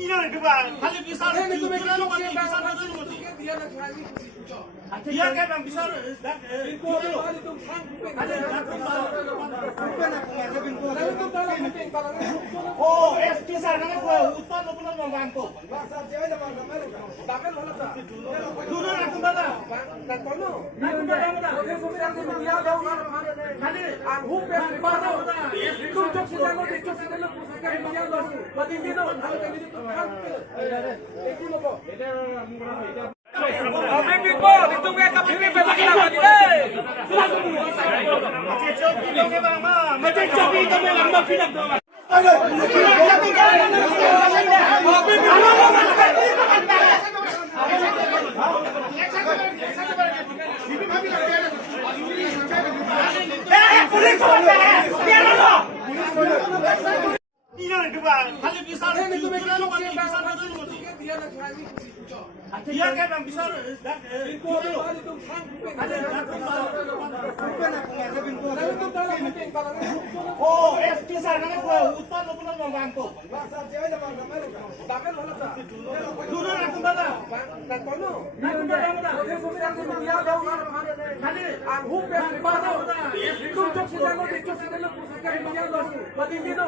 Iya itu bang, kali bisa itu bisa lo mati bisa lo mati. Iya kan bang bisa. Oh, es kisah nama gua hutan lo belum bangko. Dulu aku mana? Aku mana? Kali aku mana? Itu cok sudah lo cok sudah lo pusaka dia lo. Badingi lo. Iya itu bang, kali bisa itu bisa lo mati bisa lo mati. Iya kan bang bisa. Oh, es kisah nama gua hutan lo belum bangko. Dulu aku mana? Aku mana? Kali aku mana? Itu cok sudah lo cok sudah lo pusaka dia lo. Badingi lo.